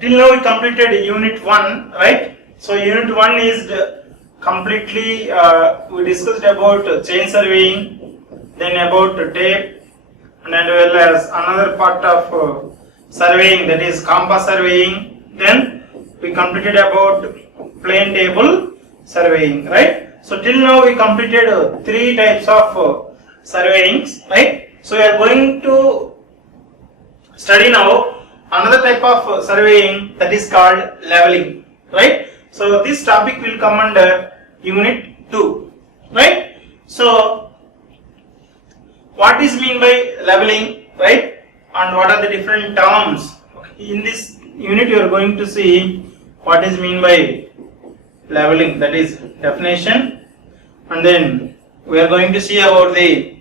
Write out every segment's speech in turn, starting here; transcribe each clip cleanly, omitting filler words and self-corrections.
till now we completed unit 1, right? So unit 1 is completely we discussed about chain surveying, then about tape, and as well as another part of surveying, that is compass surveying. Then we completed about plane table surveying, right? So till now we completed 3 types of surveyings, right? So we are going to study now another type of surveying, that is called leveling, right? So this topic will come under unit 2, right? So what is mean by leveling, right? And what are the different terms? In this unit you are going to see what is mean by leveling, that is definition, and then we are going to see about the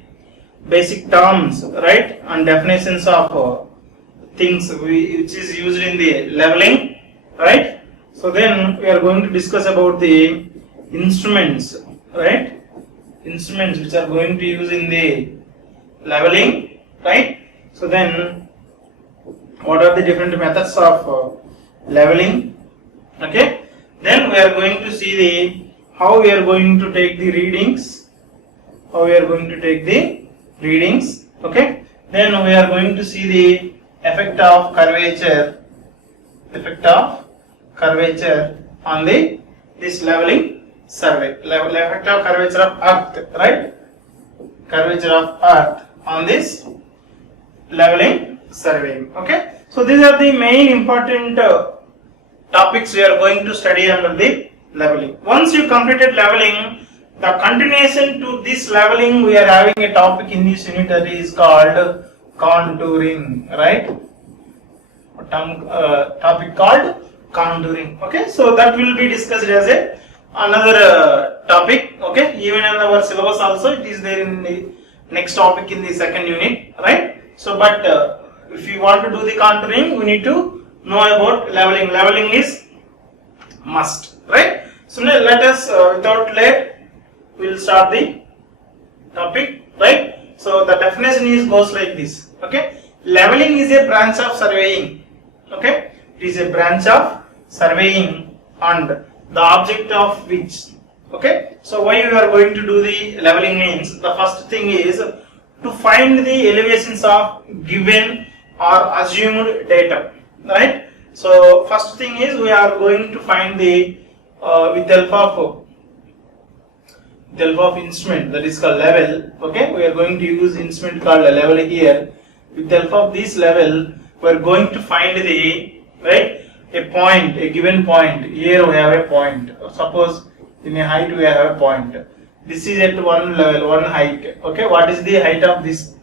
basic terms, right, and definitions of things which is used in the leveling, right? So then we are going to discuss about the instruments, right? Instruments which are going to use in the leveling, right? So then what are the different methods of leveling, okay? Then we are going to see the how we are going to take the readings, okay? Then we are going to see the effect of curvature on this leveling survey, effect of curvature of earth, right? Curvature of earth on this leveling surveying, okay? So these are the main important topics we are going to study under the leveling. Once you completed leveling, the continuation to this leveling, we are having a topic in this unit that is called contouring, right? Topic called contouring, okay? So that will be discussed as another topic, okay? Even in our syllabus also it is there in the next topic in the second unit, right? So but if you want to do the contouring, we need to know about leveling. Leveling is must, right? So now let us without delay we will start the topic, right? So the definition goes like this, okay? Leveling is a branch of surveying, okay? It is a branch of surveying and the object of which, okay? So why we are going to do the leveling means, the first thing is to find the elevations of given or assumed data, right? So first thing is we are going to find the with the help of instrument that is called level, okay? We are going to use instrument called a level here. With the help of this level we are going to find the, right, a point, a given point. Here we have a point, suppose in a height we have a point. This is at one level, one height, okay? What is the height of this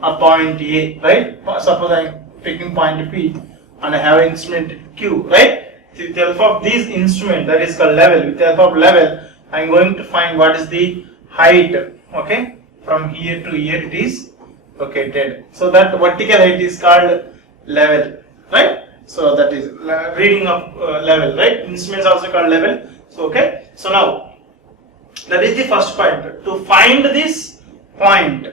point A, right? Suppose I am taking point P and I have an instrument Q, right? With the help of this instrument that is called level, with the help of level I am going to find what is the height, okay? From here to here it is located. So that vertical height is called level, right? So that is reading of level, right? Instruments also called level. So okay. So now that is the first point. To find this point,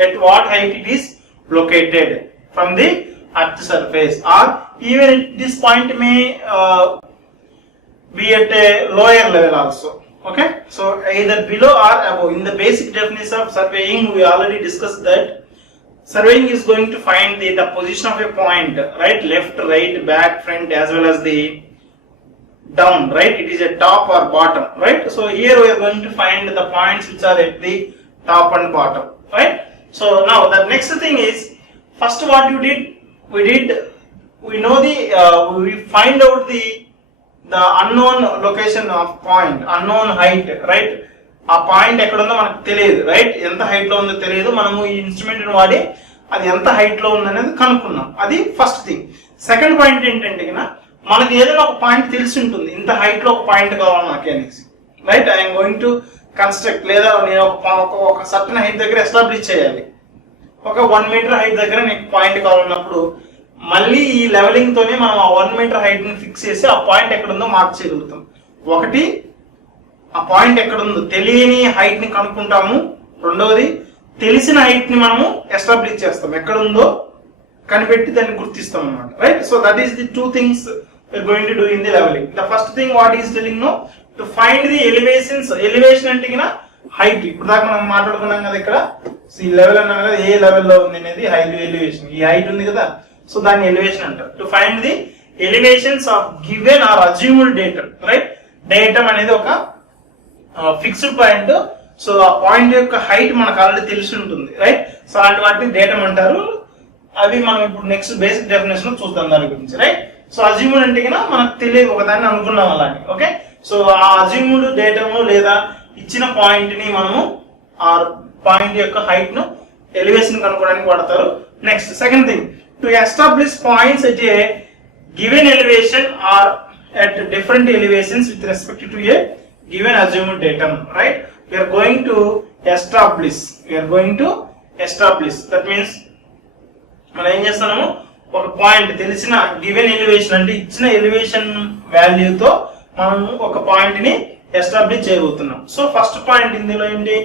at what height it is located from the earth surface, or even this point may be at a lower level also, okay? So either below or above. In the basic definition of surveying we already discussed that surveying is going to find the position of a point, right? Left, right, back, front, as well as the down, right? It is a top or bottom, right? So here we are going to find the points which are at the top and bottom, right? So now the next thing is, first what you did, we know the we find out the unknown location of point, unknown height, right? ఆ point ఎక్కడ ఉందో మనకు తెలియదు, right? ఎంత height లో ఉందో తెలియదు. మనము ఈ ఇన్స్ట్రుమెంట్ ని వాడి అది ఎంత హైట్ లో ఉందనేది కనుక్కున్నాం. అది ఫస్ట్ థింగ్. సెకండ్ పాయింట్ ఏంటంటే మనకి ఏదైనా ఒక పాయింట్ తెలిసి ఉంటుంది, ఇంత హైట్ లో ఒక పాయింట్ కావాలి నాకు అనేసి, right? I'm going to construct, లేదా నేను ఒక సర్టన్ హైట్ దగ్గర ఎస్టాబ్లిష్ చేయాలి. ఒక 1 మీటర్ హైట్ దగ్గర నీకు పాయింట్ కావాలన్నప్పుడు మళ్ళీ ఈ లెవెలింగ్ తోనే మనం ఆ 1 మీటర్ హైట్ ని ఫిక్స్ చేసి ఆ పాయింట్ ఎక్కడ ఉందో మార్క్ చేయగలుగుతాం. ఒకటి ఆ పాయింట్ ఎక్కడ ఉందో తెలియని హైట్ ని కనుక్కుంటాము. రెండవది తెలిసిన హైట్ ని మనము ఎస్టాబ్లిష్ చేస్తాం, ఎక్కడ ఉందో కనిపెట్టి దాన్ని గుర్తిస్తాం అన్నమాట, right? So that is the two things we're going to do in the leveling. The first thing what is telling no, to find the elevations. Elevation అంటే కినా హైట్. ఇప్పుడు దాకా మనం మాట్లాడుకున్నాం కదా ఇక్కడ, ఈ లెవెల్ అన్నా కదా ఏ లెవెల్లో ఉంది అనేది హైట్ ఎలివేషన్. ఈ హైట్ ఉంది కదా, సో దాన్ని ఎలివేషన్ అంటారు. To find the elevations of given or assumed datum, right? Datum అనేది ఒక ఫిక్స్డ్ పాయింట్. సో ఆ పాయింట్ యొక్క హైట్ మనకు ఆల్రెడీ తెలిసి ఉంటుంది, రైట్? సో అలాంటి వాటిని డేటమ్ అంటారు. అవి మనం ఇప్పుడు నెక్స్ట్ బేసిక్ డెఫినేషన్ చూద్దాం దాని గురించి, రైట్? సో అజ్యూమ్డ్ అంటే కన్నా మనకు తెలియదు, ఒకదాన్ని అనుకున్నాం అలాంటి, ఓకే? సో ఆ అజ్యూమ్డ్ డేటమ్ లేదా ఇచ్చిన పాయింట్ ని మనము ఆ పాయింట్ యొక్క హైట్ ను ఎలివేషన్ కనుక్కోవడానికి వాడతారు. Next second thing, to establish points at a given elevation or at different elevations with respect to a given assumed datum, right? We are going to establish, that means మనం ఏం చేస్తున్నాము, ఒక point తెలిసిన given elevation అంటే ఇచ్చిన elevation వాల్యూతో మనం ఒక point ని ఎస్టాబ్లిష్ చేయబోతున్నాం. సో ఫస్ట్ పాయింట్ ఇందులో ఏంటి,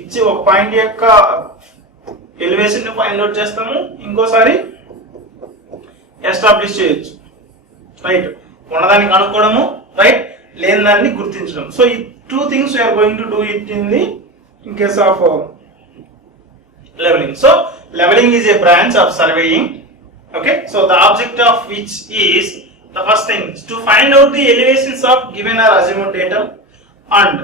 ఇచ్చి ఒక పాయింట్ యొక్క ఎలివేషన్ ని ఫైండ్ అవుట్ చేస్తాము, ఇంకోసారి ఎస్టాబ్లిష్ చేయొచ్చు, రైట్? ఉన్నదాన్ని కనుక్కోవడము, రైట్? లేని దాన్ని గుర్తించడం. సో ఈ two things we are going to do it in case of leveling. So leveling is a branch of surveying, okay? So the object of which is, the first thing is to find out the elevations of given or assumed datum and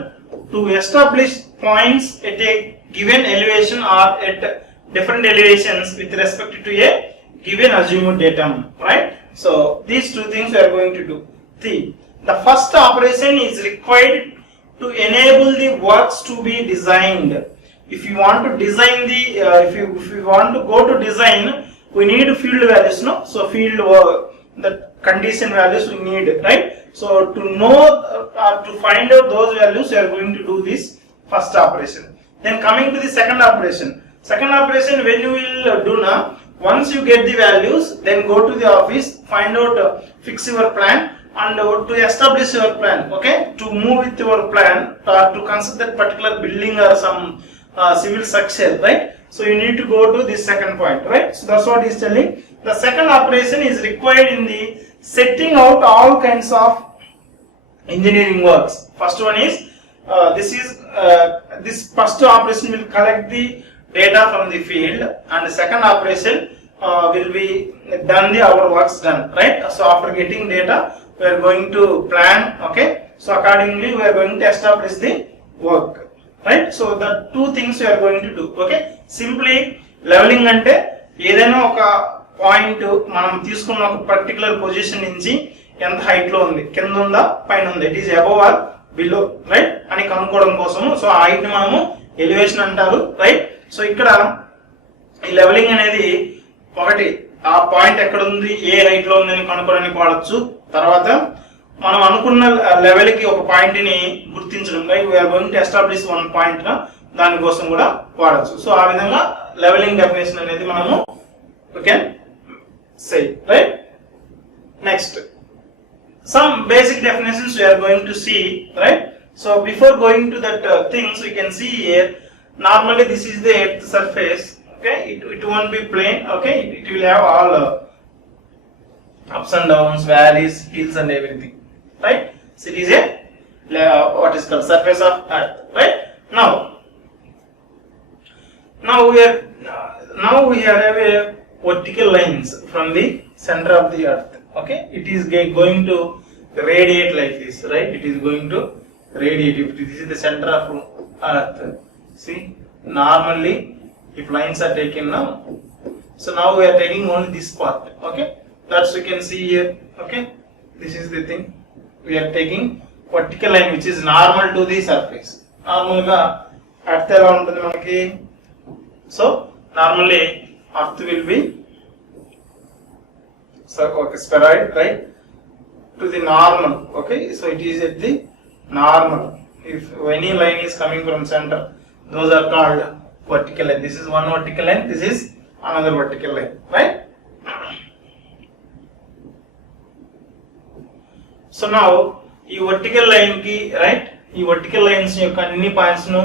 to establish points at a given elevation or at different elevations with respect to a given assumed datum, right? So these two things we are going to do. The first operation is required to enable the works to be designed. If you want to design the if you want to go to design, we need field values, no? So field the condition values we need, right? So to know to find out those values, we are going to do this first operation. Then coming to the second operation, when you will do now, once you get the values, then go to the office, find out, fix your plan and to establish your plan, okay? To move with your plan or to construct that particular building or some civil structure, right? So you need to go to this second point, right? So that's what he is telling. The second operation is required in the setting out all kinds of engineering works. First one is this first operation will collect the data from the field, and the second operation will be done our works done, right? So after getting data, we are going to plan, okay? So accordingly we are going to establish the work, right? So the two things we are going to do, okay? Simply leveling అంటే ఏదైనా ఒక point మనం తీసుకున్న ఒక particular position నుంచి ఎంత height లో ఉంది, కింద ఉందా పైన ఉందా, it is above or below, right? అని కనుక్కోవడం కోసము సో ఆ హైట్ ని మనము ఎలివేషన్ అంటారు, రైట్? సో ఇక్కడ ఈ లెవెలింగ్ అనేది ఒకటి ఆ పాయింట్ ఎక్కడ ఉంది, ఏ హైట్ లో ఉంది అని కనుక్కోవడానికి వాడచ్చు. తర్వాత మనం అనుకున్న లెవెల్ కి ఒక పాయింట్ ని గుర్తించడం, right? We are going to establish one point దానికోసం కూడా వాడచ్చు. సో ఆ విధంగా లెవెలింగ్ డెఫినేషన్ అనేది మనము okay say, right? Next some basic definitions we are going to see, right? So before going to that things, we can see here, normally this is the earth surface, okay? It won't be plain, okay? It will have all ups and downs, valleys, hills and everything, right? So it is a what is called surface of earth, right? Now we have a vertical lines from the center of the earth, okay? It is going to radiate like this, right? It is going to radiate. If this is the center of earth, see, normally if lines are taken now, so now we are taking only this part, okay? That's you can see here, okay? This is the thing, we are taking vertical line which is normal to the surface. Normal ga earth ela untundi manaki, so normally earth will be spheroid, right? To the normal, okay? So it is at the normal. If any line is coming from center, those are called vertical line. This is one vertical line, this is another vertical line, right? So now ఈ vertical line ki, right? ఈ vertical lines యొక్క అన్ని points ను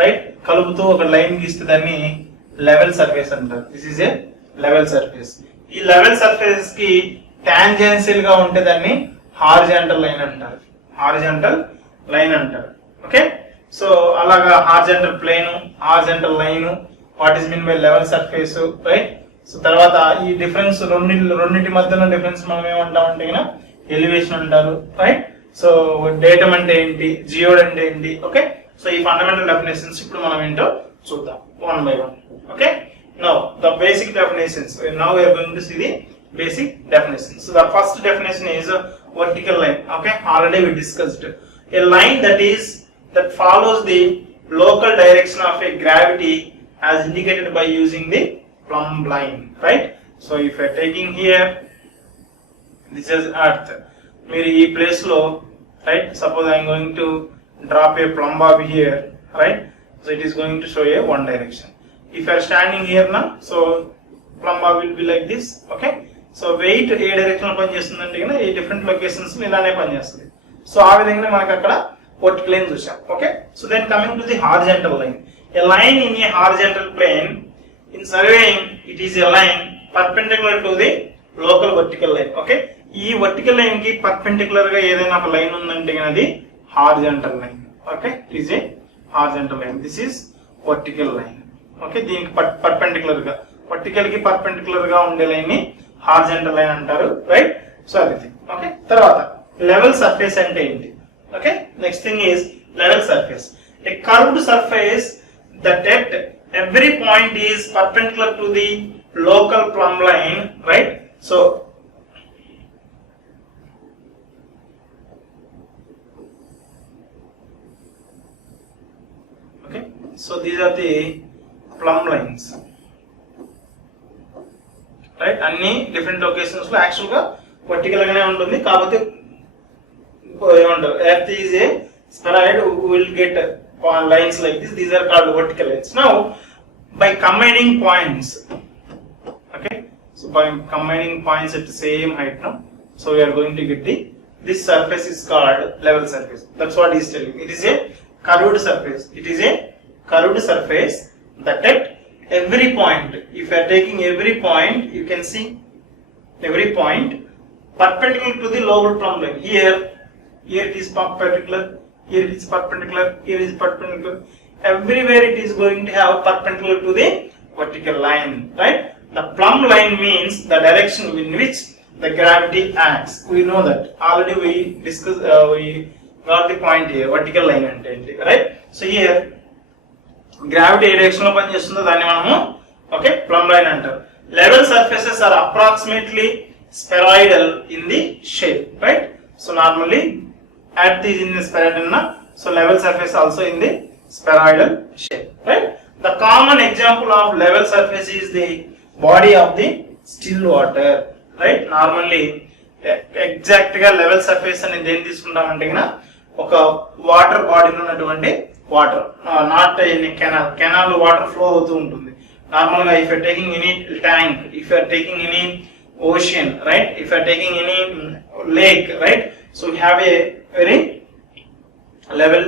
right కలుపుతూ ఒక line గీస్తే దాన్ని level surface అంటారు. This is a level surface. ఈ లెవెల్ సర్ఫేస్ కి టాంజెన్షియల్ గా ఉంటే దాన్ని హారిజాంటల్ లైన్ అంటారు. హారిజాంటల్ లైన్ అంటారు. ఓకే, సో అలాగా horizontal plane, horizontal line, what is mean by level surface, right. So తర్వాత ఈ డిఫరెన్స్ రెండింటి మధ్యలో డిఫరెన్స్ మనం ఏమంటామంటే ఎలివేషన్ అంటారు, రైట్. సో డేటమ్ అంటే ఏంటి, జియోడ్ అంటే ఏంటి, ఓకే. సో ఈ ఫండమెంటల్ డెఫినేషన్స్ ఇప్పుడు మనం ఏంటో చూద్దాం one by one. Okay, now the basic definitions. Now we are going to see the basic definitions. So the first definition is a vertical line. Okay, already we discussed a line that follows the local direction of a gravity as indicated by using the plumb line, right. So if you are taking here, this is earth, మీరు ఈ place లో, right, suppose I am going to drop a plumb bob here, right. So it is going to show a one direction. If you are standing here now, so plumb bob will be like this. Okay, so weight A direction లో పనిచేస్తుందంటే ఈ different locations ఇలానే పనిచేస్తుంది. So ఆ విధంగా మనకి అక్కడ vertical line చూసాం. Okay, so then coming to the horizontal line. A line in a horizontal plane, in surveying it is a line perpendicular to the local vertical line. Okay, ఈ vertical line కి perpendicular గా ఏదైనా ఒక line ఉందంటే అది horizontal line. Okay, it is A horizontal line. This is vertical line. Okay, దీనికి perpendicular గా, vertical కి పర్పెండిక్యులర్ గా ఉండే లైన్ ని హారిజాంటల్ లైన్ అంటారు, రైట్. సో అది. ఓకే, తర్వాత లెవెల్ సర్ఫేస్ అంటే ఏంటి? Okay, next thing is level surface. A curved surface that at every point is perpendicular to the local plumb line, right. So okay, so these are the plumb lines, right. అన్ని different locations లో actual గా vertical గానే ఉంటుంది, కాకపోతే ఏమంటారు, earth is a spheroid, will get lines like this. These are called vertical lines. Now by combining points, okay, so by combining points at the same height now, so we are going to get this surface is called level surface. That's what he is telling. It is a curved surface. It is a curved surface that at every point, if you are taking every point, you can see every point perpendicular to the lower plumb line. Here it is perpendicular, here it is perpendicular, here is perpendicular. Everywhere it is going to have perpendicular to the vertical line, right. The plumb line means the direction in which the gravity acts. We know that already we discussed, we got the point here, vertical line ante enti, right. So here gravity A direction లో పనిచేస్తుందో దాన్ని మనము okay plumb line అంటారు. Level surfaces are approximately spheroidal in the shape, right. So normally earth is in the spheroidal, so level surface also in the spheroidal shape, right. The common example of level surface is the body of the still water, right. Normally exact గా level surface అని దేని తీసుకుంటామంటే ఒక water బాడీలో ఉన్నటువంటి water, not in canal లో water flow అవుతూ ఉంటుంది. Normal గా if you are taking any tank, if you are taking any ocean, right, if you are taking any lake, right, so we have a very level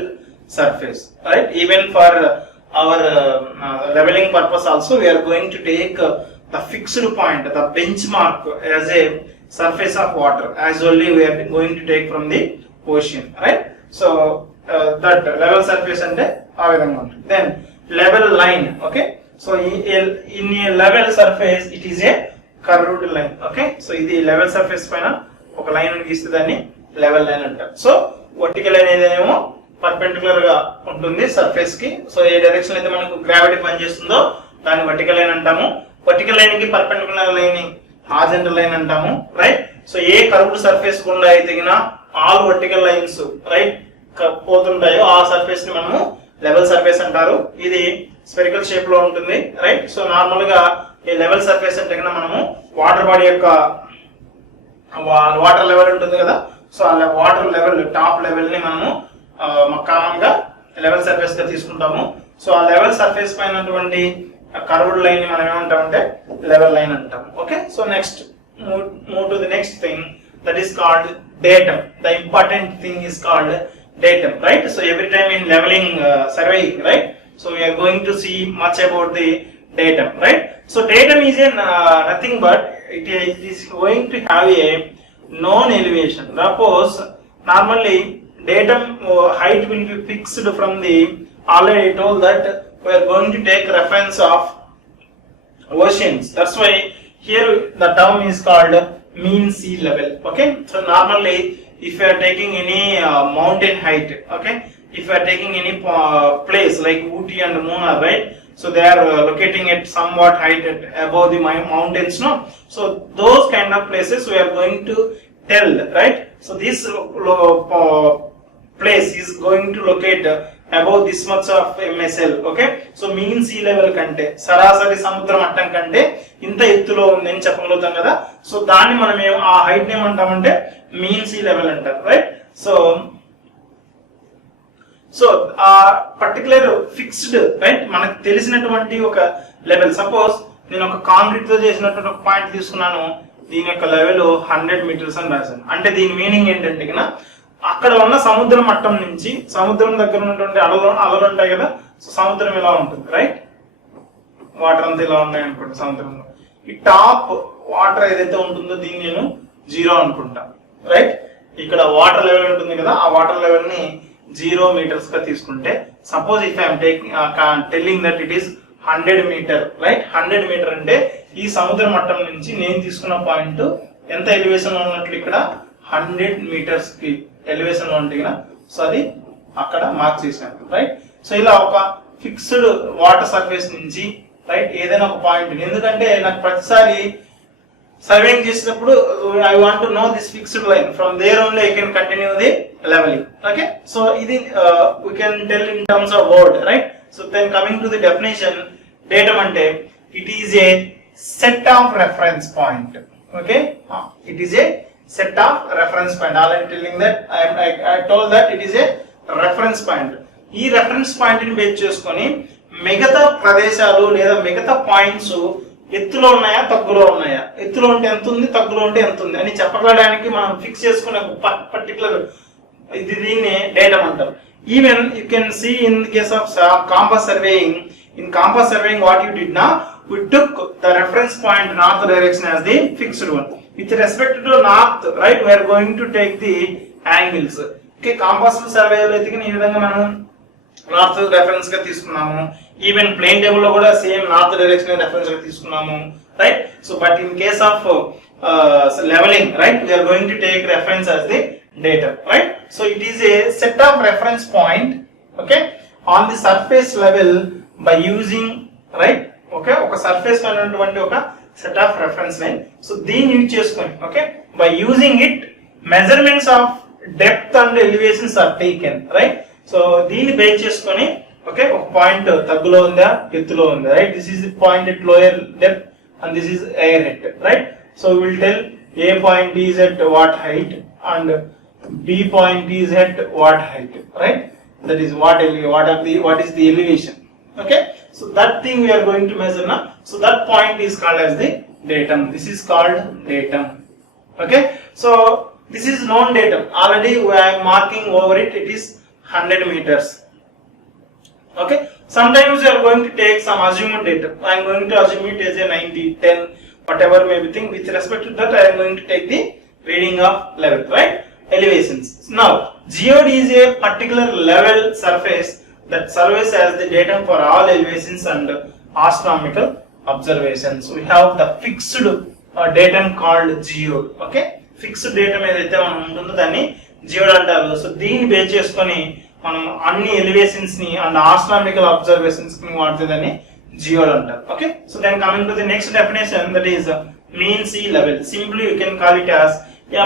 surface, right. Even for our leveling purpose also we are going to take the fixed point, the benchmark as a surface of water, as only we are going to take from the ocean, right. So that level surface ante aa vidhanga untundi. Then level line, okay, so in a level surface it is a curved line, okay. So ఇది level surface పైన ఒక line ని గీస్తే దాన్ని level line అంటారు. So vertical line ఏదేమో perpendicular గా ఉంటుంది surface కి. సో ఏ డైరెక్షన్ అయితే మనకు గ్రావిటీ పనిచేస్తుందో దాన్ని వర్టికల్ లైన్ అంటాము. వర్టికల్ లైన్ కి పర్పెండిక్యులర్ లైన్ ని హారిజాంటల్ లైన్ అంటాము, రైట్. సో ఏ కర్వ్డ్ సర్ఫేస్ గుండా అయితే ఆల్ వర్టికల్ లైన్స్ రైట్ పోతుంటాయో ఆ సర్ఫేస్ ని మనము లెవెల్ సర్ఫేస్ అంటారు. ఇది స్పెరికల్ షేప్ లో ఉంటుంది, రైట్. సో నార్మల్ గా ఈ లెవెల్ సర్ఫేస్ అంటే మనము వాటర్ బాడీ యొక్క వాటర్ లెవెల్ ఉంటుంది కదా, సో ఆ వాటర్ లెవెల్ టాప్ లెవెల్ ని మనము కామన్ గా లెవెల్ సర్ఫేస్ గా తీసుకుంటాము. సో ఆ లెవెల్ సర్ఫేస్ పైన కర్వ్డ్ లైన్ ని మనం ఏమంటామంటే లెవెల్ లైన్ అంటాము. Okay, so next move to the next thing, that is called datum. The important thing is called datum, right. So every time in leveling surveying, right, so we are going to see much about the datum, right. So datum is nothing but it is going to have a known elevation. Suppose normally datum height will be fixed from the, already told that we are going to take reference of oceans. That's why here the term is called mean sea level. Okay, so normally if you are taking any mountain height, okay, if you are taking any place like Ooty and Munnar, right, so they are locating at somewhat height at above the mountains, no, so those kind of places we are going to tell, right, so this place is going to locate above this much of MSL. okay, so mean sea level కంటే సరాసరి సముద్ర మట్టం కంటే ఇంత ఎత్తులో ఉంది అని చెప్పగలుగుతాం కదా, సో దాన్ని మనం ఆ హైట్ ఏమంటామంటే మీన్ సీ లెవెల్ అంటారు, రైట్. సో ఆ పర్టికులర్ ఫిక్స్డ్, రైట్, మనకు తెలిసినటువంటి ఒక లెవెల్. సపోజ్ నేను ఒక కాంక్రీట్ తో చేసినటువంటి ఒక పాయింట్ తీసుకున్నాను, దీని యొక్క లెవెల్ 100 మీటర్స్ అని రాశాను. అంటే దీని మీనింగ్ ఏంటంటే కన్నా అక్కడ ఉన్న సముద్ర మట్టం నుంచి సముద్రం దగ్గర ఉన్నటువంటి అలలు ఉంటాయి కదా, సో సముద్రం ఇలా ఉంటుంది, రైట్, వాటర్ అంతా ఇలా ఉన్నాయి అనుకుంటా సముద్రంలో. ఈ టాప్ వాటర్ ఏదైతే ఉంటుందో దీన్ని నేను 0 అనుకుంటా, రైట్. ఇక్కడ వాటర్ లెవెల్ ఉంటుంది కదా, ఆ వాటర్ లెవెల్ ని 0 మీటర్స్ గా తీసుకుంటే, suppose if I'm telling that it is 100 meter, right. 100 meter అంటే ఈ సముద్ర మట్టం నుంచి నేను తీసుకున్న పాయింట్ ఎంత ఎలివేషన్ లో ఉన్నట్లు ఇక్కడ 100 మీటర్స్ కి ఎలివేషన్ లో ఉంటుంది కదా, సో అది అక్కడ మార్క్ చేశాను, రైట్. సో ఇలా ఒక ఫిక్స్డ్ వాటర్ సర్ఫేస్ నుంచి, రైట్, ఏదైనా ఒక పాయింట్, ఎందుకంటే నాకు ప్రతిసారి సర్వేయింగ్ చేసినప్పుడు I want to know this fixed line, from there only I can continue the levelling. Okay, so ఇది we can tell in terms of word, right. So then coming to the definition, datum అంటే it is a set of reference point. Okay, it is a set of reference point. Already telling that I told that it is a reference point. ఈ reference point ని base చేసుకొని మిగతా ప్రదేశాలు లేదా మిగతా points ఎత్తులో ఉన్నాయా తగ్గులో ఉన్నాయా, ఎత్తులో ఉంటే ఎంత ఉంది తగ్గులో ఉంటే ఎంత ఉంది అని చెప్పడానికి మనం ఫిక్స్ చేసుకునే పర్టికులర్ దీన్ని డేటమ్ అంటారు. Even you can see in case of compass surveying, in compass surveying what you did now, we took the reference point north direction as the fixed one. With respect to north, right, we are going to take the angles. Okay, compass survey lo etikini ee vidhanga manam north reference ga తీసుకున్నాము, even plane table lo kuda same north direction reference ga తీసుకున్నాము, right. So but in case of leveling, right, we are going to take reference as the datum, right. So it is a set of reference point, okay, on the surface level by using, right, okay, oka surface pay ఉన్నటువంటి ఒక set of reference line. So దీన్ని use చేసుకొని, okay, by using it measurements of depth and elevations are taken, right. So దీన్ని base చేసుకొని, okay, ఒక point తగ్గులో ఉందా ఎత్తులో ఉందా, right, this is the point at lower depth and this is higher height, right. So we will tell A point is at what height and B point is at what height, right. That is what is the elevation. Okay, so that thing we are going to measure now. So that point is called as the datum. This is called datum. Okay, so this is known datum. Already we are marking over it. It is 100 meters. Okay, sometimes we are going to take some assumed datum. I am going to assume it as a 90, 10, whatever may be thing. With respect to that, I am going to take the reading of level, right? Elevations. Now, geode is a particular level surface that serves as the datum for all elevations and astronomical observations. We have the fixed datum called geode. Okay, fixed datum ఏదైతే మనం ఉంటుందో దాన్ని geode అంటారు. So దీన్ని base చేసుకొని మనం అన్ని elevations ని అండ్ ఆస్ట్రానమికల్ అబ్జర్వేషన్స్ ని వాడుతుందని geode అంటారు. Okay, so then coming to the next definition, that is mean sea level. Simply you can call it as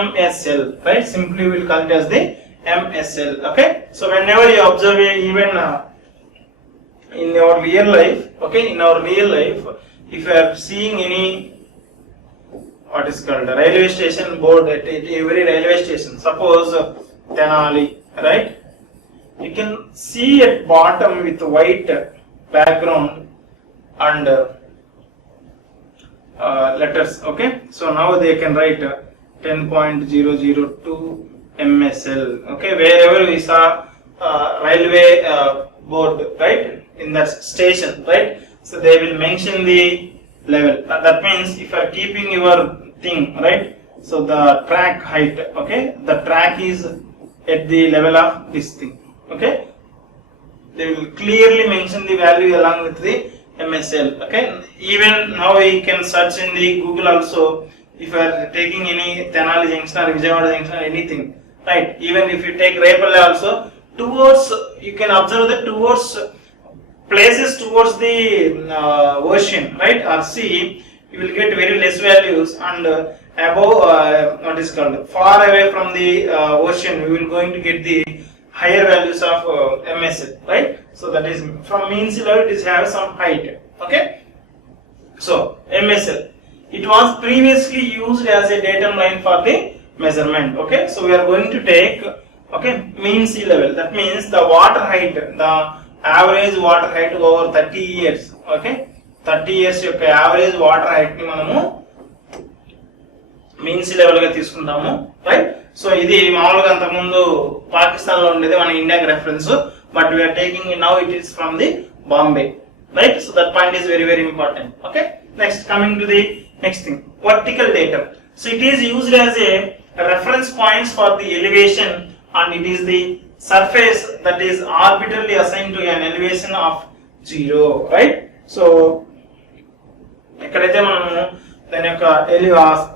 MSL, right. Simply we will call it as the MSL. Okay, so whenever you observe even in your real life, okay, in our real life, if you are seeing any what is called a railway station board at every railway station, suppose Tenali, right, you can see at bottom with white background and letters. Okay, so now they can write 10.002 MSL. Okay, wherever we saw railway board, right, in that station, right, so they will mention the level. That means if you are keeping your thing, right, so the track height, okay, the track is at the level of this thing, okay, they will clearly mention the value along with the MSL. Okay, even now we can search in the Google also. If you are taking any Tenali junction or Vijayawada junction or anything, right, even if you take Repalle also, towards, you can observe that towards places towards the ocean, right, or sea, you will get very less values, and above what is called far away from the ocean, we will going to get the higher values of MSL, right? So that is from mean sea level, it is have some height. Okay, so MSL, it was previously used as a datum line for the measurement. Okay, so we are going to take, okay, mean sea level, that means the water height, the average water height over 30 years. Okay, 30 years యొక్క average water height ని మనము mean sea level గా తీసుకుంటాము, right. So ఇది మామూలుగా అంతకు ముందు పాకిస్తాన్ లో ఉండేది, మన ఇండియాకి reference, but we are taking now it is from the Bombay, right. So that point is very very important. Okay, next coming to the next thing, vertical datum. So it is used as a reference points for the elevation, and it is the surface that is arbitrarily assigned to an elevation of 0, right. So ఎక్కడైతే మనము దాని యొక్క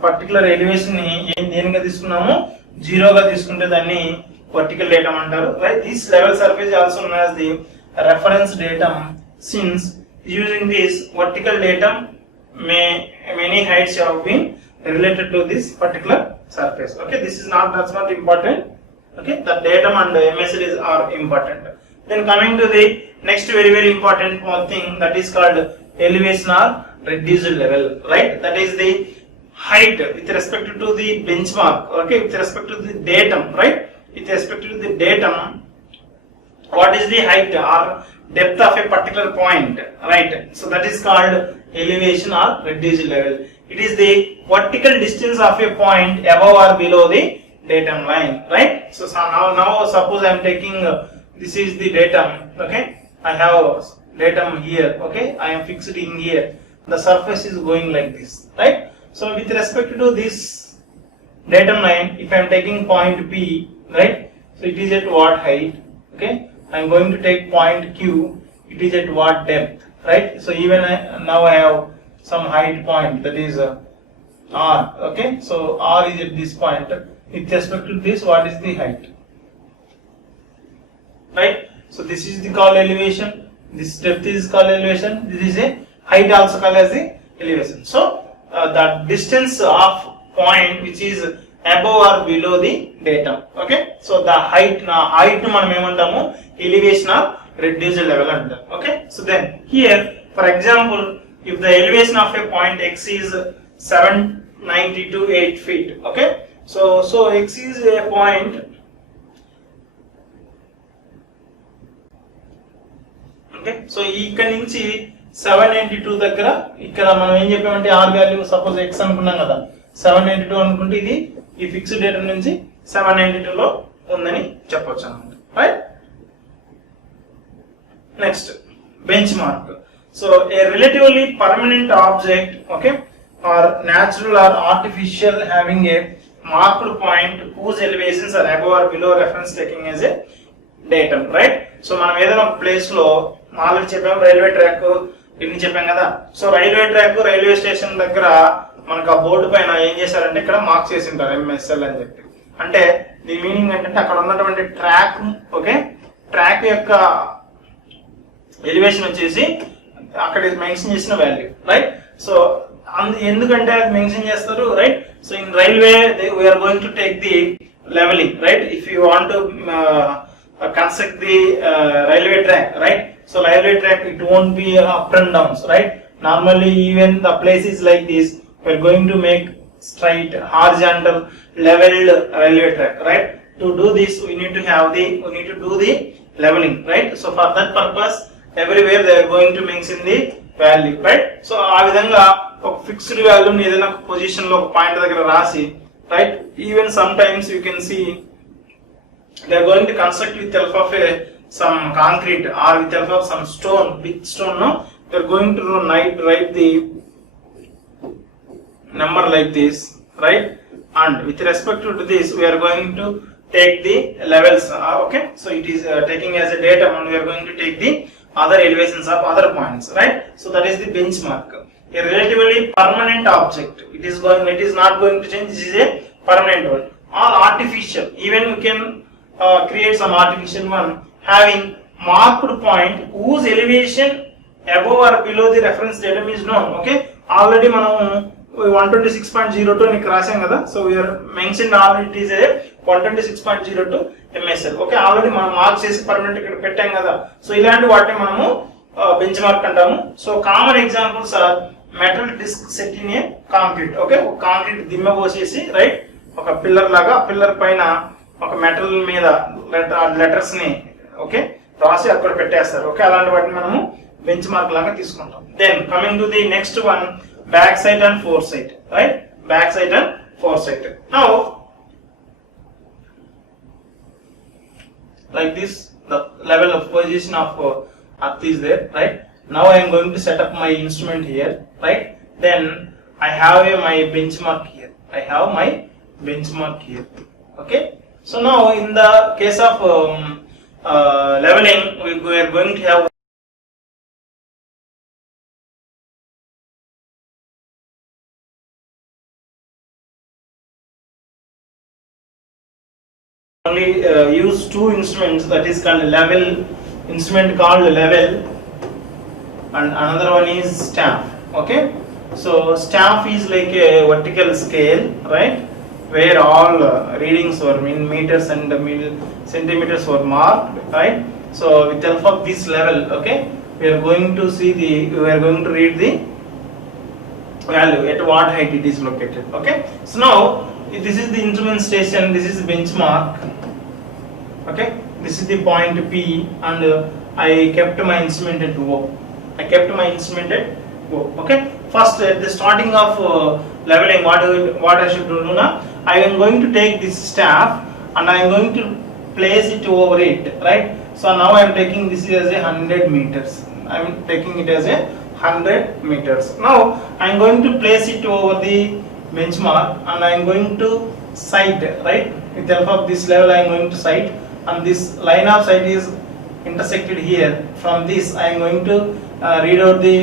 particular elevation ని దేనిగా తీసుకున్నామో 0 గా తీసుకుంటే దాన్ని vertical datum అంటారు, right. This level surface also known as the reference datum, since using this vertical datum many heights have been related to this particular surface. Okay, this is not, that's not important. Okay, the datum and the MSL are important. Then coming to the next very very important one thing, that is called elevation or reduced level, right. That is the height with respect to the benchmark, okay, with respect to the datum, right. With respect to the datum, what is the height or depth of a particular point, right. So that is called elevation or reduced level. It is the vertical distance of a point above or below the datum line, right. So now suppose I am taking this is the datum, okay, I have datum here, okay, I am fixed in here, the surface is going like this, right. So with respect to this datum line, if I am taking point P, right, so it is at what height, okay, I am going to take point Q, it is at what depth, right. So even now I have some height point, that is R, okay, so R is at this point, with respect to this, what is the height, right. So this is the called elevation, this depth is called elevation, this is a height also called as the elevation. So the distance of point which is above or below the datum, okay. So the height మనం ఏమంటాము, elevation or reduced level అంటారు, okay. So then here for example, if the elevation of a point x is 792.8 feet, okay, so x is a point, okay. So ఇక్కడ నుంచి 792 దగ్గర, ఇక్కడ మనం ఏం చెప్పామంటే r value suppose x అనుకున్నాం కదా, 792 అనుకుంటే ఇది ఈ ఫిక్స్డ్ డేటా నుంచి 792 లో ఉందని చెప్పొచ్చు అన్నమాట, right. Next bench mark. So a relatively permanent object, okay, or natural or artificial, having a marked point whose elevations are above or below reference taking as a datum, right. So మనం ఏదైనా ఒక place లో already చెప్పాము, railway track ఇన్ని చెప్పాం కదా. So railway track, railway station దగ్గర మనకు ఆ బోర్డు పైన ఏం చేశారంటే ఇక్కడ మార్క్ చేసి ఉంటారు MSL అని చెప్పి. అంటే దీని మీనింగ్ ఏంటంటే అక్కడ ఉన్నటువంటి ట్రాక్, ఓకే, ట్రాక్ యొక్క ఎలివేషన్ వచ్చేసి అక్కడ మెన్షన్ చేసిన వాల్యూ, రైట్. సో ఎందుకంటే అది మెన్షన్ చేస్తారు, right. So in railway we are going to take the levelling, right. If you want to construct the railway track, right. So railway track it won't be up and downs, right. Normally even the place is like this, we're going to make straight horizontal leveled railway track, right. To do this we need to do the leveling, right. So for that purpose everywhere they are going to mention the value, right. So ఆ విధంగా ఒక fixed వాల్యూని ఏదైనా position లో ఒక point దగ్గర రాసి, right. Even sometimes you can see they are going to construct with help of some concrete or with help of some stone, big stone, no, they are going to write the number like this, right? And with respect to this we are going to take the levels, okay? So it is taking as a data, and we are going to take the other elevations of other points, right? So that is the benchmark, a relatively permanent object. It is not going to change. This is a permanent one, or artificial. Even we can create some artificial one having marked point whose elevation above or below the reference datum is known. Okay, already మనం 126.02 అని రాసాం కదా. So we are mentioned already it is a 126.02 MSL. Okay, already మనం mark చేసి permanent ఇక్కడ పెట్టాం కదా. సో ఇలాంటి వాటిని మనము బెంచ్ మార్క్ అంటాము. So common examples are metal disc set in a concrete. Okay, ఒక కాంక్రీట్ దిమ్మె పోసేసి, రైట్, ఒక పిల్లర్ లాగా, పిల్లర్ పైన ఒక మెటల్ మీద లెటర్స్ ని ఓకే రాసి అక్కడ పెట్టేస్తారు. ఓకే, అలాంటి వాటిని మనము బెంచ్ మార్క్ లాగా తీసుకుంటాం. Then coming to the next one, back sight and foresight, right? Back sight and foresight. Now like this, the level of position of earth is there, right? Now I am going to set up my instrument here, right? Then I have my benchmark here. I have my benchmark here. Okay, so now in the case of leveling, we are going to have only use two instruments, that is called level instrument called level, and another one is staff. Okay, so staff is like a vertical scale, right, where all readings were in meters and centimeters were marked, right? So with the help of this level, okay, we are going to read the value at what height it is located. Okay, so now this is the instrument station, this is the benchmark. Okay, this is the point P, and I kept my instrument at O. Okay, first at the starting of leveling, what I should do now, I am going to take this staff and I am going to place it over it, right? So now I am taking this as a 100 meters. I am taking it as a 100 meters. Now I am going to place it over the benchmark and I am going to sight, right? With the help of this level I am going to sight, and this line of sight is intersected here. From this I am going to read out the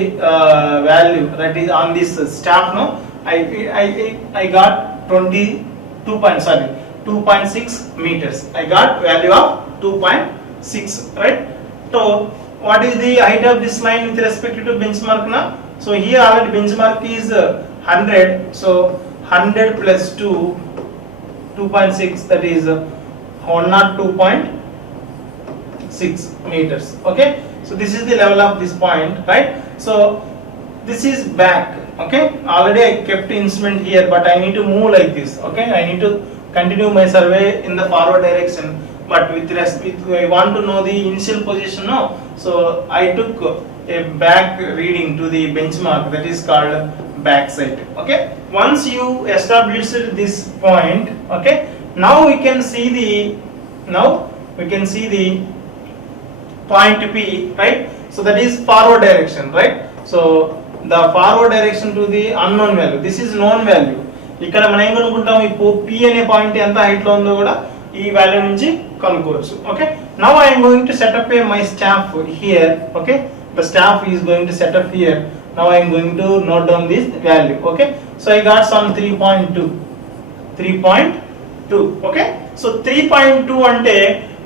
value that is on this staff. No, I got 2.6 meters. I got value of 2.6, right? So what is the height of this line with respect to benchmark now? So here already benchmark is 100. So 100 plus 2.6, that is 102.6 meters. Okay, so this is the level of this point, right? So this is back. Okay, already I kept instrument here, but I need to move like this. Okay, I need to continue my survey in the forward direction, but with I want to know the initial position now. So I took a back reading to the benchmark, that is called back sight. Okay, once you established this point, okay, now we can see the point P, right? So that is forward direction, right? So the forward direction to the unknown value, this is known value. ఇక్కడ మనం ఏం కనుక్కుంటాం, ఇప్పుడు P అనే point ఎంత height లో ఉందో కూడా ఈ వాల్యూ నుంచి కనుక్కోవచ్చు. Okay, now I am going to set up my staff here. Okay, the staff is going to set up here. Now I am going to note down this value. Okay, so I got some 3.2. Okay, so 3.2 అంటే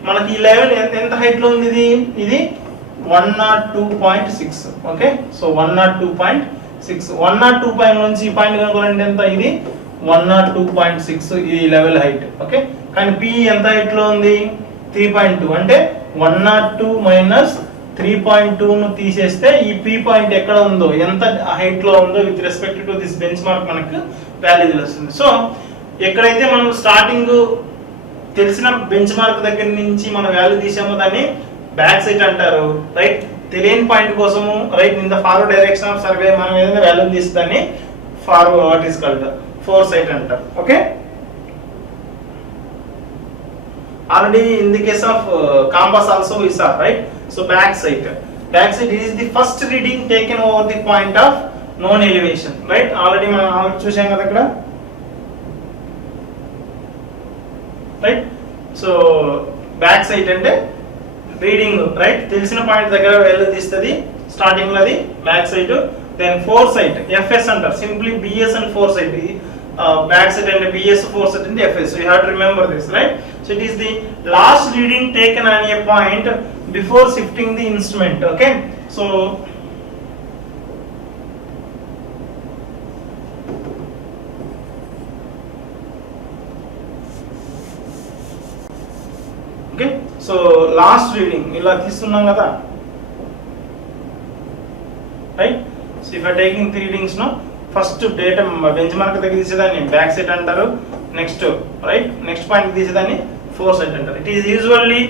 మనకి ఈ level ఎంత height లో ఉంది, ఇది 102.6. Okay, so 102.6, 102 point నుంచి ఈ point కనుక్కోవాలంటే ఎంత, ఇది 102.6 ఈ లెవెల్ హైట్. ఓకే, కానీ P ఎంత హైట్ లో ఉంది, 3.2, అంటే 102 మైనస్ 3.2 ను తీసేస్తే ఈ P పాయింట్ ఎక్కడ ఉందో, ఎంత హైట్ లో ఉందో with respect to this bench mark మనకు వాల్యూ తెలుస్తుంది. సో ఎక్కడైతే మనం స్టార్టింగ్ తెలిసిన బెంచ్ మార్క్ దగ్గర నుంచి మన వాల్యూ తీసామో దాన్ని బ్యాక్ సైట్ అంటారు, రైట్? తెలియని పాయింట్ కోసము, right, in the forward direction of survey మనం ఏదైనా వాల్యూ తీసి దాన్ని forward, what is called fore sight అంటారు. Okay, already in the case of compass also we saw, right? So back sight is the first reading taken over the point of known elevation, right? Already మనం చూసాం కదా ఇక్కడ, right? So back sight అంటే reading, right? తెలిసిన point దగ్గర వెళ్ళి తీస్తుంది starting లో, అది back sight. Then fore sight, FS అంటారు, simply BS and fore sight. Back sight అంటే బిఎస్, ఫోర్ సైట్ అంటే FS. You have to remember this, right? So it is the last reading taken on a point before shifting the instrument. Okay, so okay, so last reading ఇలా తీస్తున్నాం కదా, right? So if are taking 3 readings no, first data bench mark దగ్గర తీసేదాన్ని back sight అంటారు. Next, right, next point తీసేదాన్ని fore sight అంటారు. It is usually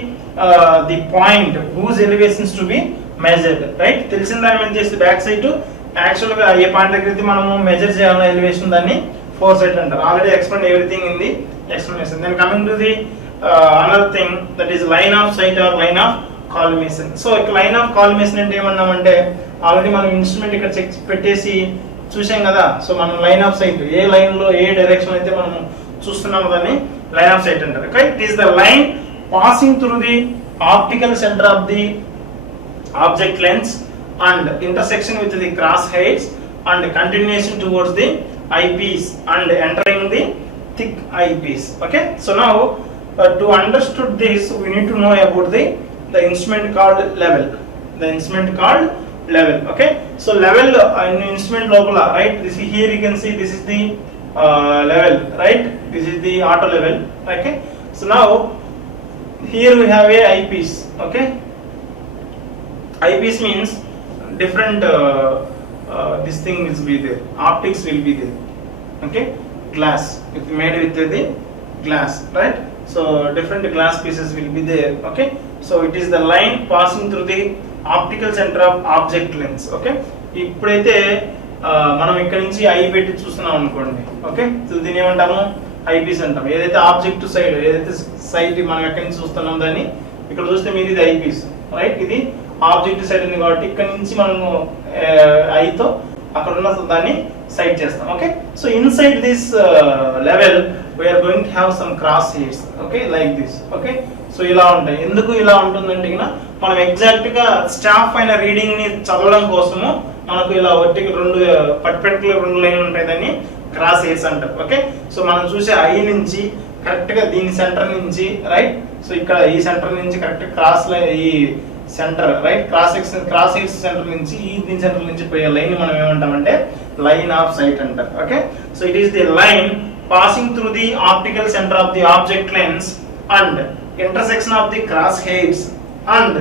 the point whose elevations to be measured, right? తెలిసిన దాన్ని మేము చేస్తే బ్యాక్ సైట్, యాక్చువల్ గా ఏ పాయింట్ దగ్గర అయితే మనము మెజర్ చేయాలన్న ఎలివేషన్ దాన్ని ఫోర్ సైట్ అంటారు. Already explain everything in the explanation. Then coming to the another thing, that is line of sight or line of collimation. So line of collimation అంటే ఏమన్నామంటే, already మనం instrument ఇక్కడ check పెట్టేసి చూసాం కదా. So మనం line of sight, ఏ line లో ఏ డైరెక్షన్ అయితే మనం చూస్తున్నామో దాన్ని లైన్ ఆఫ్ సైట్ అంటారు. Okay, it is the line passing through the optical centre of the object lens and intersection with the cross hairs and continuation towards the eyepiece and entering the thick eyepiece. Okay, so now to understood this, we need to know about the instrument called level. The instrument called level. Okay, so level in instrument locala, right? This is, here you can see this is the level, right? This is the auto level. Okay, so now here we have a eyepiece. Okay, eyepiece means different this thing will be there, optics will be there. Okay, glass, it's made with the glass, right? So different glass pieces will be there. Okay, so it is the line passing through the optical center of object lens. Okay, ఇప్పుడైతే మనం ఇక్కడ నుంచి I పెట్టి చూస్తున్నాం అనుకోండి. Okay, so దీని ఏమంటాము, eyepiece అంటాం. ఏదైతే ఆబ్జెక్ట్ సైడ్, ఏదైతే సైడ్ మనం ఎక్కడి నుంచి చూస్తున్నాం దాన్ని ఇక్కడ చూస్తే మీరు ఇది ఐపీస్, రైట్? ఇది ఆబ్జెక్ట్ సైడ్ ఉంది కాబట్టి ఇక్కడ నుంచి మనము ఐతో అక్కడ ఉన్న దాన్ని సైడ్ చేస్తాం. Okay, so inside this level we are going to have some cross hairs. Okay, like this. Okay, so ఇలా ఉంటాయి. ఎందుకు ఇలా ఉంటుందంటే మనం ఎగ్జాక్ట్ గా స్టాఫ్ అయిన రీడింగ్ ని చదవడం కోసము మనకు ఇలా వర్టికల్ పర్టికులర్ రెండు లైన్లు ఉంటాయి, దాన్ని క్రాస్ హెయిర్స్ అంటారు. ఓకే, సో మనం చూసే ఐ నుంచి కరెక్ట్ గా దీని సెంటర్ నుంచి, రైట్? సో ఇక్కడ ఈ సెంటర్ నుంచి కరెక్ట్ క్రాస్ ఈ centre, right? Cross hairs centre నుంచి దీని సెంటర్ నుంచి పోయే లైన్ మనం ఏమంటామంటే లైన్ ఆఫ్ సైట్ అంటారు. Okay, so it is the line passing through the optical center of the object lens and intersection of the cross hairs and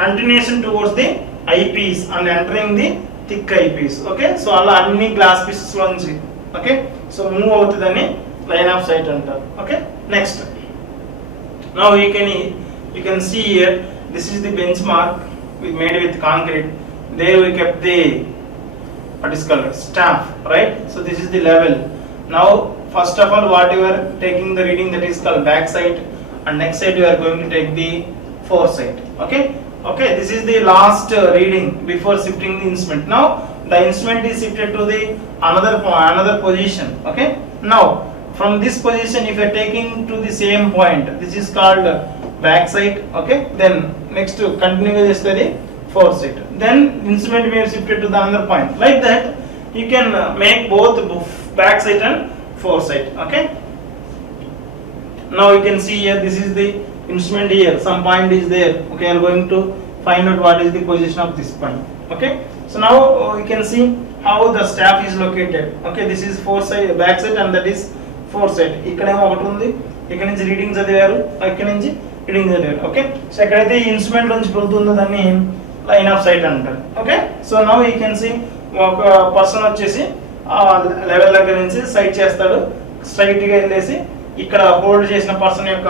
continuation towards the eyepiece and entering the thick eyepiece. Okay, so alla anni glass pieces lonchi, okay, so move avutadani line of sight antaru. Okay, next, now you can see here, this is the benchmark we made with concrete. There we kept the what is called staff, right? So this is the level. Now first of all, what you are taking the reading, that is called back side, and next side you are going to take the fore side. Okay, okay, this is the last reading before shifting the instrument. Now the instrument is shifted to the another position. Okay, now from this position, if you are taking to the same point, this is called back side. Okay, then next continue this to the fore side, then instrument may be shifted to the another point. Like that you can make both back side and fore side. Okay, now you can see here, this is the instrument here, some point is there. Okay, I am going to find out what is the position of this point. Okay, so now you can see how the staff is located. Okay, this is fore side, back side, and that is fore side. ఇక్కడ ఏమో ఒకటి ఉంది, ఇక్కడ నుంచి reading చదివారు, ఇక్కడ నుంచి reading చదివారు. ఓకే, సో ఎక్కడైతే ఈ ఇన్స్ట్రుమెంట్ నుంచి వెళ్తుందో దాన్ని లైన్ ఆఫ్ సైట్ అంటారు. Okay, so now you can see ఒక పర్సన్ వచ్చేసి లెవెల్ దగ్గర నుంచి సైడ్ చేస్తాడు, స్ట్రైట్ గా వెళ్ళేసి ఇక్కడ హోల్డ్ చేసిన పర్సన్ యొక్క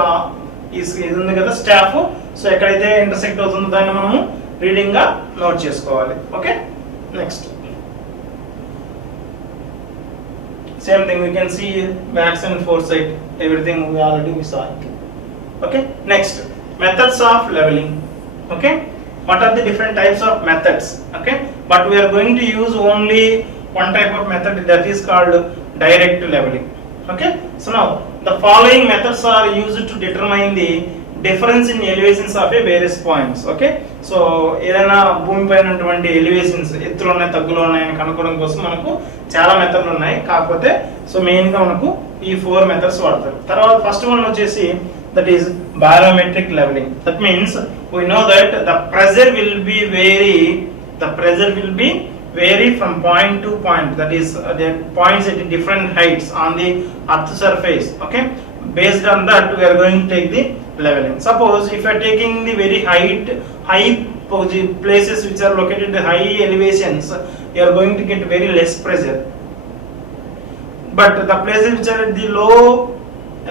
ఇది ఉంది కదా స్టాఫ్, సో ఎక్కడైతే ఇంటర్సెక్ట్ అవుతుందో దాన్ని మనము రీడింగ్ గా నోట్ చేసుకోవాలి. Okay, next same thing you can see back and fore side, everything we already saw it. Okay, next, methods of leveling. Okay, what are the different types of methods? Okay, but we are going to use only one type of method that is called direct leveling. Okay, so now the following methods are used to determine the difference in elevations of a various points. Okay, so ఏదైనా భూమి పైన ఉన్నటువంటి elevations ఎత్తులు ఉన్నాయి తగ్గులు ఉన్నాయని కనుక్కోవడం కోసం మనకు చాలా మెథడ్లు ఉన్నాయి. కాకపోతే సో మెయిన్ గా మనకు ఈ 4 మెథడ్స్ వాడతారు. తర్వాత ఫస్ట్ వన్ వచ్చేసి that is barometric leveling. That means we know that the pressure will vary from point to point, that is the points at different heights on the earth surface. Okay, based on that we are going to take the leveling. Suppose if you are taking the very high places which are located at high elevations, you are going to get very less pressure, but the places which are at the low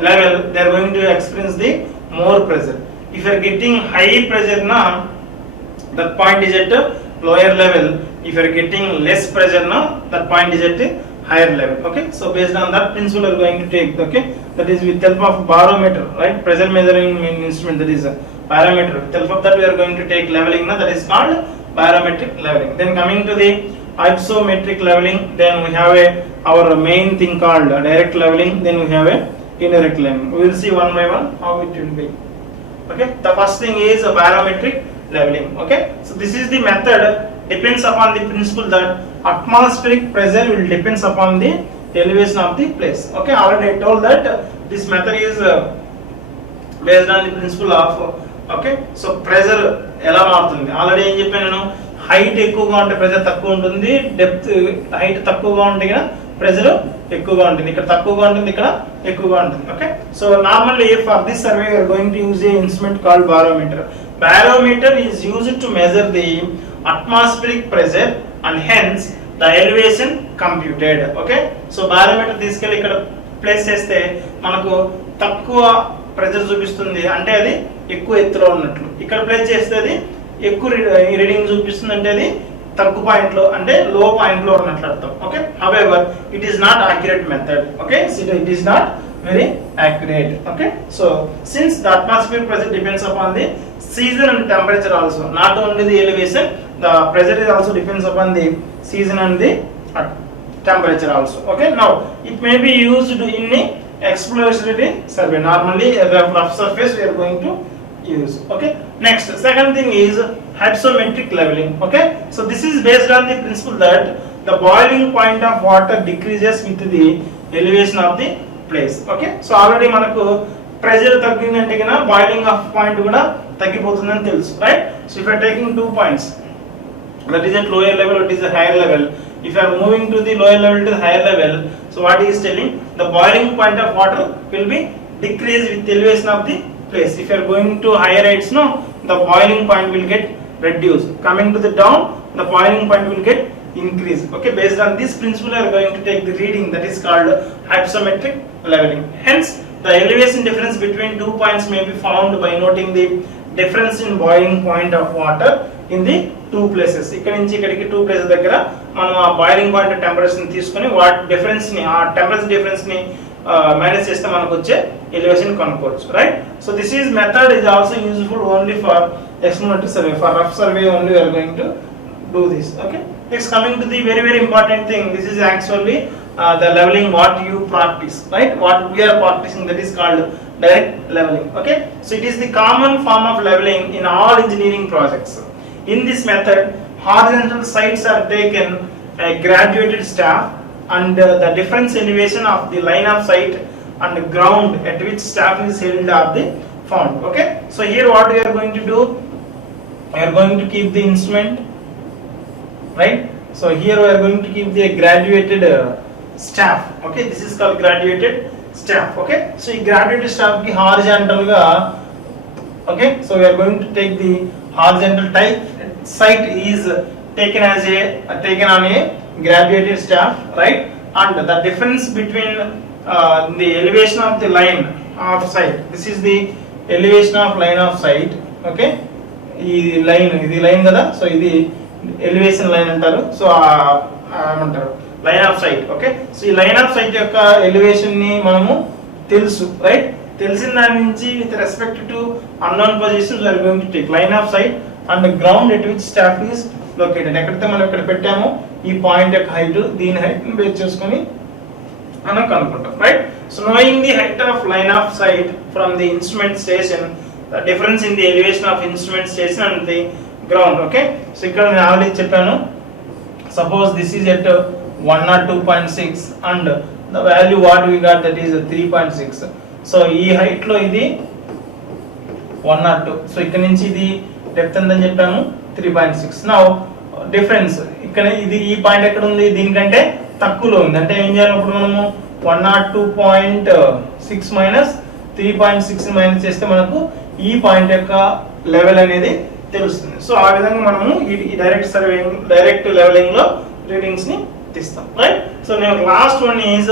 level they are going to experience the more pressure. If you are getting high pressure now, that point is at a lower level. If you are getting less pressure now, that point is at a higher level. Okay, so based on that principle we are going to take, okay, that is with help of barometer, right, pressure measuring instrument, that is a barometer. With help of that we are going to take leveling now, that is called barometric leveling. Then coming to the hypsometric leveling, then we have our main thing called direct leveling, then we have a indirect leveling. We will see one by one how it will be. Okay, the first thing is a barometric leveling. Okay, so this is the method depends upon the principle that atmospheric pressure will depends upon the elevation of the place. Okay, already I told that this method is based on the principle of okay, so pressure ఎలా మారుతుంది already ఏం చెప్పాను నేను, height ఎక్కువగా ఉంటే pressure తక్కువ ఉంటుంది, depth height తక్కువగా ఉంటే ప్రెజర్ ఎక్కువగా ఉంటుంది, ఇక్కడ తక్కువగా ఉంటుంది ఇక్కడ ఎక్కువగా ఉంటుంది. Okay, so normally for this survey we are going to use a instrument called barometer. Barometer is used to measure the atmospheric pressure and hence the elevation computed. Okay, so barometer తీసుకెళ్ళి ఇక్కడ place చేస్తే మనకు తక్కువ pressure చూపిస్తుంది అంటే అది ఎక్కువ ఎత్తులో ఉన్నట్లు, ఇక్కడ ప్లేస్ చేస్తే అది ఎక్కువ రీడింగ్ చూపిస్తుంది అంటే అది తక్కువ పాయింట్ లో అంటే లో పాయింట్ లో ఉన్నట్లు అర్థం. Okay, however it is not accurate method. Okay, so it is not very accurate. Okay, so since the atmospheric pressure depends upon the season and temperature also, not only the elevation, the pressure is also depends upon the season and the temperature also. Okay, now it may be used in a exploratory survey. Normally a rough surface we are going to use. Okay, next second thing is hypsometric leveling. Okay, so this is based on the principle that the boiling point of water decreases with the elevation of the place. Okay, so already manaku pressure తగ్గిందంటే కన్నా boiling of point కూడా తగ్గిపోతుందని తెలుసు, right? So if are taking 2 points, that is at lower level, it is a higher level. If you are moving to the lower level to the higher level, so what he is telling, the boiling point of water will be decreased with elevation of the place. If you are going to higher heights, no, the boiling point will get reduced. Coming to the down, the boiling point will get increased. Okay, based on this principle we are going to take the reading, that is called hypsometric leveling. Hence the elevation difference between 2 points may be found by noting the difference in boiling point of water in the 2 places. ఇక్కడ నుంచి ఇక్కడికి 2 places దగ్గర మనం ఆ boiling point temperature ని తీసుకొని what difference ని, ఆ టెంపరేచర్ డిఫరెన్స్ ని మేనేజ్ చేస్తే మనకు వచ్చే ఎలివేషన్ కనుక్కోవచ్చు, right? So this is method is also useful only for exploratory survey. For rough survey only we are going to do this. Okay, next coming to the very very important thing, this is actually the leveling what you practice, right? What we are practicing, that is called direct leveling. Okay, so it is the common form of leveling in all engineering projects. In this method, horizontal sides are taken a graduated staff and the difference elevation of the line of sight and the ground at which staff is held are the found. Okay, so here what we are going to do, we are going to keep the instrument, right? So here we are going to keep the graduated staff. Okay, this is called graduated staff. Okay, so ఈ graduated staff ki horizontal ga, okay, so we are going to take the horizontal type sight is taken as taken on a graduated staff, right? And the difference between the elevation of the line of sight, this is the elevation of line of sight. Okay, ఈ line, ఇది line కదా, so ఇది elevation line అంటారు. So ఏమంటారు, line of sight. Okay, so ఈ line of sight యొక్క elevation ని మనము తెలుసు, రైట్? తెలిసిన దాని నుంచి with respect to unknown positions we are going to take line of sight and the ground at which staff is located. ఎక్కడైతే మనం ఇక్కడ పెట్టామో ఈ పాయింట్ యొక్క హైట్, దీని హైట్ ని బేస్ చేసుకొని మనం కనుక్కుంటాం, రైట్? So knowing the height of line of sight from the instrument station, the difference in the elevation of instrument station and the ground. Okay, so ఇక్కడ నేను ఆల్రెడీ చెప్పాను, suppose this is at 102.6 and the value what we got, that is 3.6. So ఈ height లో ఇది 102, so ఇక్కడ నుంచి ఇది depth ఎంత అని చెప్పాము 3.6. నౌ డిఫరెన్స్ ఇక్కడ ఇది ఈ పాయింట్ ఎక్కడ ఉంది, దీనికంటే తక్కువలో ఉంది. అంటే ఏం చేయాలి ఇప్పుడు మనము 102.6 మైనస్ 3.6 మైనస్ చేస్తే మనకు ఈ పాయింట్ యొక్క లెవెల్ అనేది తెలుస్తుంది. సో ఆ విధంగా మనము ఈ డైరెక్ట్ లెవెలింగ్ లో రీడింగ్స్ ని తీస్తాం, రైట్? సో నేను last one is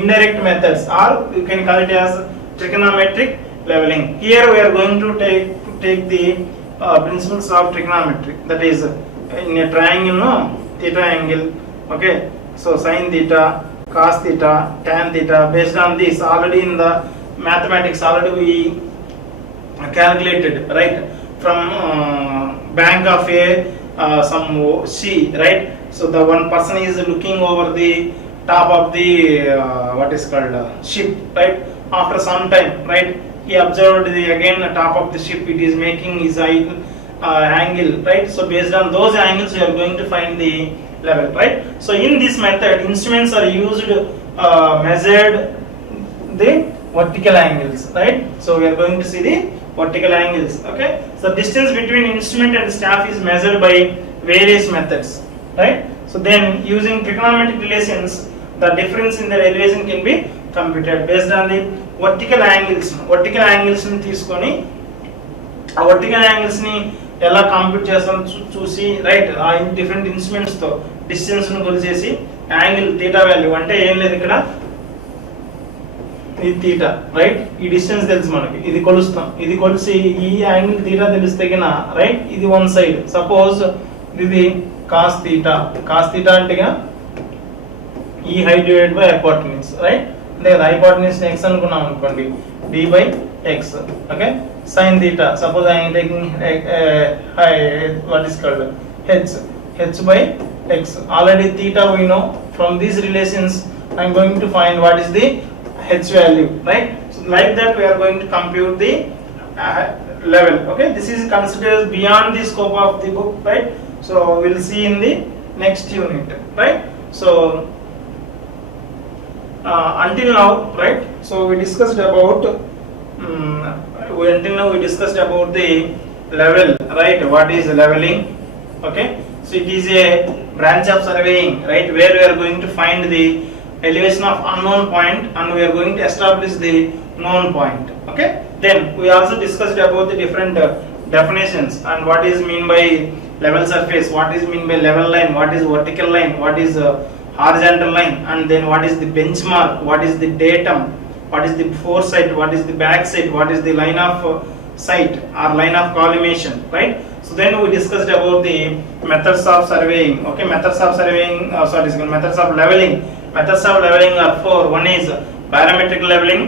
indirect methods are you can call it as trigonometric leveling. Here we are going to take the principles of trigonometry, that is in a triangle, no, theta angle, okay? So sin theta, cos theta, tan theta, based on this already in the mathematics already we calculated, right? From bank of a some sea, right? So the one person is looking over the top of the what is called ship, right? After some time, right, he observed again the top of the ship, it is making his angle, right? So based on those angles we are going to find the level, right? So in this method instruments are used measured the vertical angles, right? So we are going to see the vertical angles, okay? So distance between instrument and staff is measured by various methods, right? So then using trigonometric relations, the difference in the elevation can be computed based on the vertical angles. Vertical angles ని తీసుకొని ఆ vertical angles ని ఎలా compute చేస్తాం చూసి, right, ఆ different instruments తో distance ను కొలిచేసి యాంగిల్ థీటా వాల్యూ అంటే ఏం లేదు, ఇక్కడ ఇది థీటా, రైట్? ఈ డిస్టెన్స్ తెలుసు మనకి, ఇది కొలుస్తాం, ఇది కొలిసి ఈ యాంగిల్ థీటా తెలిస్తే గిన, రైట్, ఇది వన్ సైడ్, సపోజ్ ఇది కాస్ థీటా. కాస్ థీటా అంటే ఈ height divided by hypotenuse, right? లేదా హైపోటెన్యూస్ ని x అనుకున్నాం అనుకోండి, d by x, okay? sin theta, suppose I am taking what is called h by x. Already theta we know, from these relations I am going to find what is the h value, right? So like that we are going to compute the level, okay? This is considered beyond the scope of the book, right? So we'll see in the next unit, right? So until now, right, so we discussed about we discussed about the level, right? What is leveling, okay? So it is a branch of surveying, right, where we are going to find the elevation of unknown point and we are going to establish the known point, okay? Then we also discussed about the different definitions and what is mean by level surface, what is mean by level line, what is vertical line, what is horizontal line, and then what is the benchmark, what is the datum, what is the foresight, what is the back sight, what is the line of sight or line of collimation, right? So then we discussed about the methods of surveying, okay? Methods of surveying, methods of leveling. Methods of leveling are four. One is barometric leveling,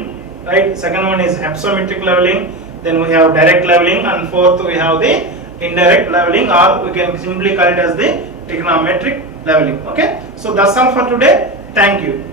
right? Second one is hypsometric leveling, then we have direct leveling, and fourth we have the indirect leveling, or we can simply call it as the trigonometric leveling, okay? So that's all for today. Thank you.